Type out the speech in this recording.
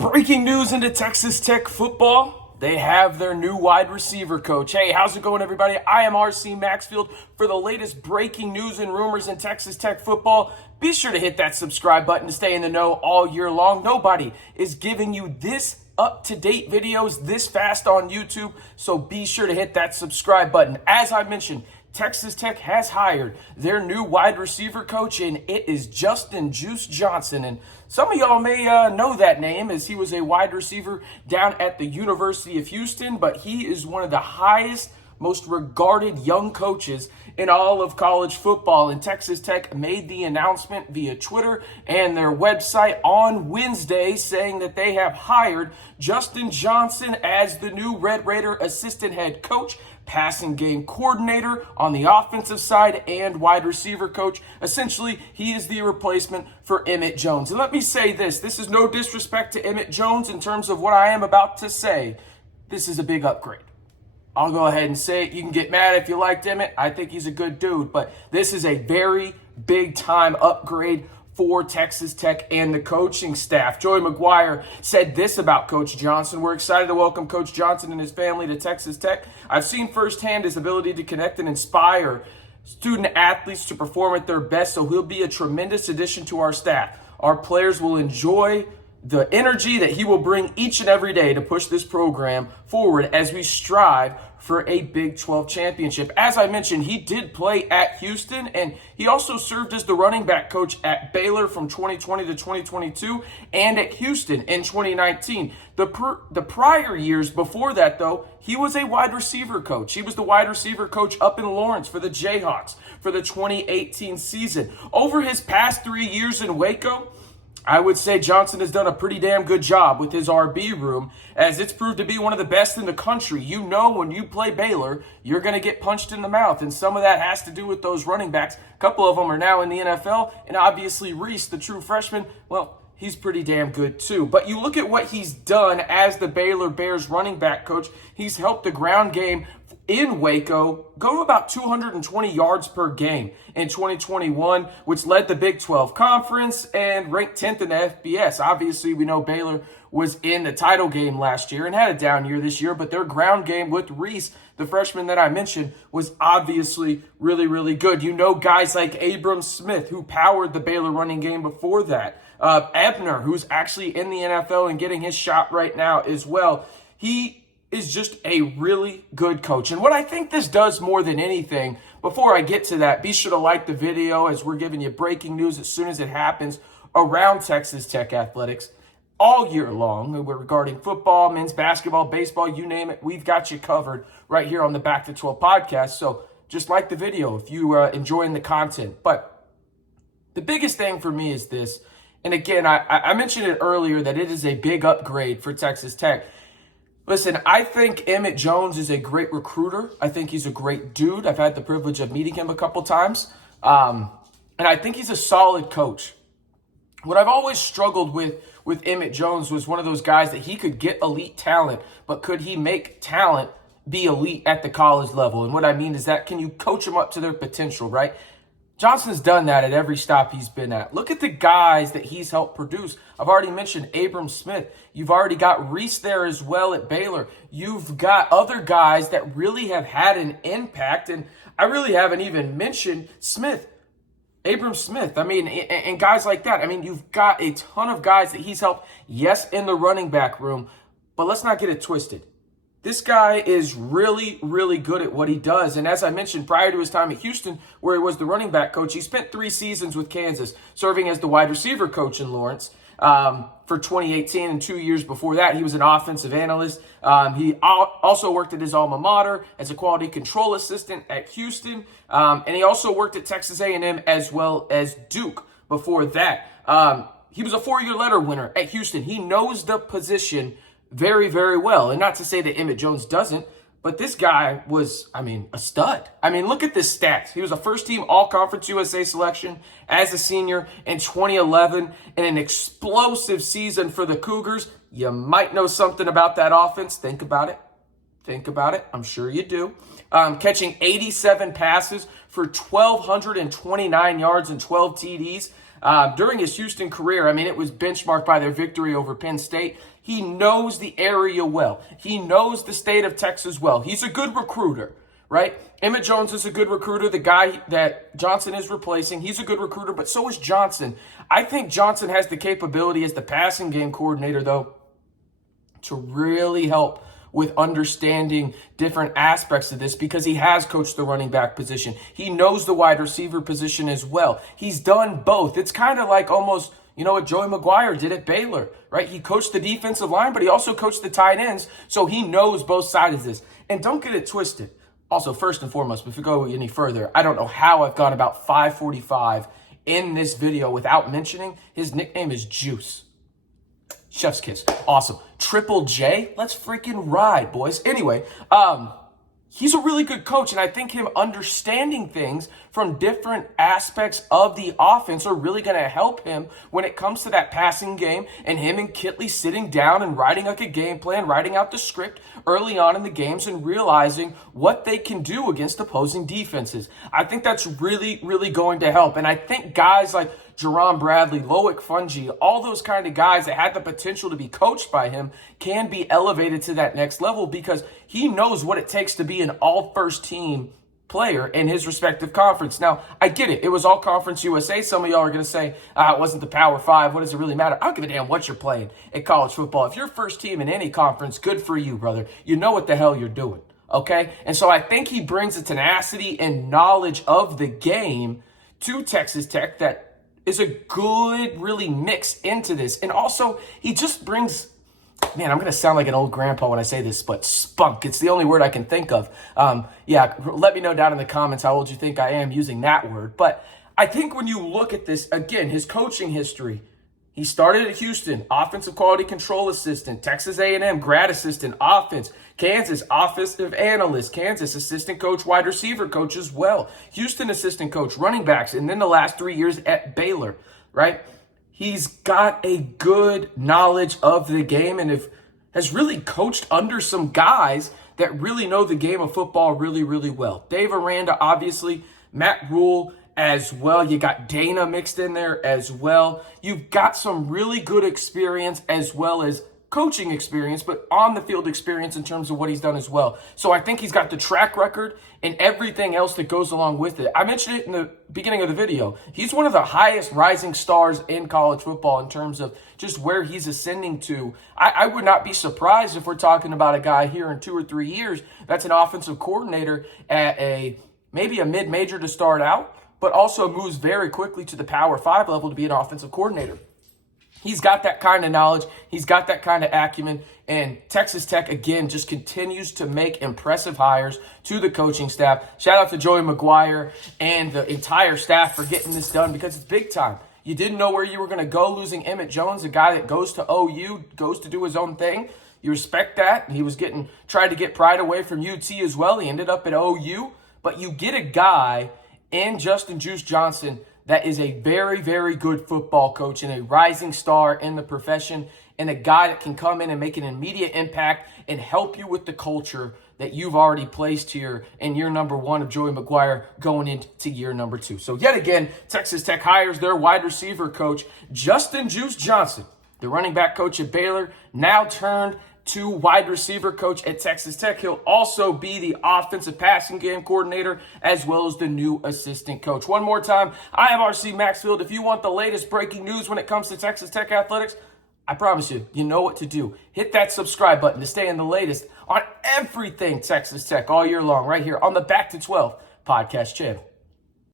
Breaking news into Texas Tech football. They have their new wide receiver coach. Hey, how's it going, everybody? I am RC Maxfield for the latest breaking news and rumors in Texas Tech football. Be sure to hit that subscribe button to stay in the know all year long. Nobody is giving you this up-to-date videos this fast on YouTube, so be sure to hit that subscribe button. As I mentioned, Texas Tech has hired their new wide receiver coach, and it is Justin Juice Johnson. And some of y'all may know that name, as he was a wide receiver down at the University of Houston, but he is one of the highest, most regarded young coaches in all of college football. And Texas Tech made the announcement via Twitter and their website on Wednesday, saying that they have hired Justin Johnson as the new Red Raider assistant head coach, passing game coordinator on the offensive side, and wide receiver coach. Essentially, he is the replacement for Emmett Jones. And let me say this is no disrespect to Emmett Jones in terms of what I am about to say. This is a big upgrade. I'll go ahead and say it. You can get mad if you liked Emmett. I think he's a good dude, but this is a very big time upgrade for Texas Tech and the coaching staff. Joey McGuire said this about Coach Johnson: "We're excited to welcome Coach Johnson and his family to Texas Tech. I've seen firsthand his ability to connect and inspire student athletes to perform at their best, so he'll be a tremendous addition to our staff. Our players will enjoy the energy that he will bring each and every day to push this program forward as we strive for a Big 12 championship." As I mentioned, he did play at Houston, and he also served as the running back coach at Baylor from 2020 to 2022 and at Houston in 2019. The prior years before that, though, he was a wide receiver coach. He was the wide receiver coach up in Lawrence for the Jayhawks for the 2018 season. Over his past 3 years in Waco, I would say Johnson has done a pretty damn good job with his RB room, as it's proved to be one of the best in the country. You know, when you play Baylor, you're going to get punched in the mouth, and some of that has to do with those running backs. A couple of them are now in the NFL, and obviously Reese, the true freshman, well, he's pretty damn good too. But you look at what he's done as the Baylor Bears running back coach. He's helped the ground game in Waco go to about 220 yards per game in 2021, which led the Big 12 Conference and ranked 10th in the FBS. Obviously, we know Baylor was in the title game last year and had a down year this year, but their ground game with Reese, the freshman that I mentioned, was obviously really, really good. You know, guys like Abram Smith, who powered the Baylor running game before that. Ebner, who's actually in the NFL and getting his shot right now as well. He is just a really good coach. And what I think this does more than anything, before I get to that, be sure to like the video, as we're giving you breaking news as soon as it happens around Texas Tech athletics all year long. Regarding football, men's basketball, baseball, you name it, we've got you covered right here on the Back to 12 podcast. So just like the video if you are enjoying the content. But the biggest thing for me is this, and again, I mentioned it earlier, that it is a big upgrade for Texas Tech. Listen, I think Emmett Jones is a great recruiter. I think he's a great dude. I've had the privilege of meeting him a couple times. And I think he's a solid coach. What I've always struggled with Emmett Jones was one of those guys that he could get elite talent, but could he make talent be elite at the college level? And what I mean is that, can you coach them up to their potential, right? Johnson's done that at every stop he's been at. Look at the guys that he's helped produce. I've already mentioned Abram Smith. You've already got Reese there as well at Baylor. You've got other guys that really have had an impact, and I really haven't even mentioned Abram Smith. I mean, and guys like that. I mean, you've got a ton of guys that he's helped, yes, in the running back room, but let's not get it twisted. This guy is really, really good at what he does. And as I mentioned, prior to his time at Houston, where he was the running back coach, he spent 3 seasons with Kansas, serving as the wide receiver coach in Lawrence for 2018. And 2 years before that, he was an offensive analyst. He also worked at his alma mater as a quality control assistant at Houston. And he also worked at Texas A&M as well as Duke before that. He was a 4-year letter winner at Houston. He knows the position very, very well. And not to say that Emmett Jones doesn't, but this guy was, a stud. Look at this stats. He was a first-team All-Conference USA selection as a senior in 2011 and an explosive season for the Cougars. You might know something about that offense. Think about it. I'm sure you do. Catching 87 passes for 1,229 yards and 12 TDs. during his Houston career. I mean, it was benchmarked by their victory over Penn State. He knows the area well. He knows the state of Texas well. He's a good recruiter, right? Emmett Jones is a good recruiter. The guy that Johnson is replacing, he's a good recruiter, but so is Johnson. I think Johnson has the capability as the passing game coordinator, though, to really help with understanding different aspects of this because he has coached the running back position. He knows the wide receiver position as well. He's done both. It's kind of like almost, what Joey McGuire did at Baylor, right? He coached the defensive line, but he also coached the tight ends, so he knows both sides of this. And don't get it twisted. Also, first and foremost, before we go any further, I don't know how I've gone about 5:45 in this video without mentioning his nickname is Juice. Chef's kiss. Awesome. Triple J. Let's freaking ride, boys. Anyway, he's a really good coach, and I think him understanding things from different aspects of the offense are really going to help him when it comes to that passing game, and him and Kitley sitting down and writing like a game plan, writing out the script early on in the games and realizing what they can do against opposing defenses. I think that's really, really going to help, and I think guys like Jerron Bradley, Loic Fungi, all those kind of guys that had the potential to be coached by him can be elevated to that next level because he knows what it takes to be an all first team player in his respective conference. Now, I get it. It was all Conference USA. Some of y'all are going to say, it wasn't the Power Five. What does it really matter? I don't give a damn what you're playing at college football. If you're first team in any conference, good for you, brother. You know what the hell you're doing, okay? And so I think he brings a tenacity and knowledge of the game to Texas Tech that is a good, really mix into this. And also, he just brings, man, I'm going to sound like an old grandpa when I say this, but spunk. It's the only word I can think of. Let me know down in the comments how old you think I am using that word. But I think when you look at this, again, his coaching history, he started at Houston, offensive quality control assistant, Texas A&M grad assistant, offense, Kansas offensive analyst, Kansas assistant coach, wide receiver coach as well, Houston assistant coach, running backs, and then the last 3 years at Baylor, right? He's got a good knowledge of the game and has really coached under some guys that really know the game of football really, really well. Dave Aranda, obviously, Matt Rule as well. You got Dana mixed in there as well. You've got some really good experience as well as coaching experience, but on the field experience in terms of what he's done as well. So I think he's got the track record and everything else that goes along with it. I mentioned it in the beginning of the video. He's one of the highest rising stars in college football in terms of just where he's ascending to. I would not be surprised if we're talking about a guy here in 2 or 3 years that's an offensive coordinator at maybe a mid-major to start out, but also moves very quickly to the Power 5 level to be an offensive coordinator. He's got that kind of knowledge. He's got that kind of acumen. And Texas Tech, again, just continues to make impressive hires to the coaching staff. Shout out to Joey McGuire and the entire staff for getting this done because it's big time. You didn't know where you were going to go losing Emmett Jones, a guy that goes to OU, goes to do his own thing. You respect that. He was tried to get pride away from UT as well. He ended up at OU. But you get a guy in Justin Juice Johnson that is a very, very good football coach and a rising star in the profession and a guy that can come in and make an immediate impact and help you with the culture that you've already placed here in year number 1 of Joey McGuire going into year number 2. So yet again, Texas Tech hires their wide receiver coach, Justin Juice Johnson, the running back coach at Baylor, now turned to wide receiver coach at Texas Tech. He'll also be the offensive passing game coordinator as well as the new assistant coach. One more time, I am RC Maxfield. If you want the latest breaking news when it comes to Texas Tech athletics, I promise you know what to do. Hit that subscribe button to stay in the latest on everything Texas Tech all year long right here on the Back to 12 podcast channel.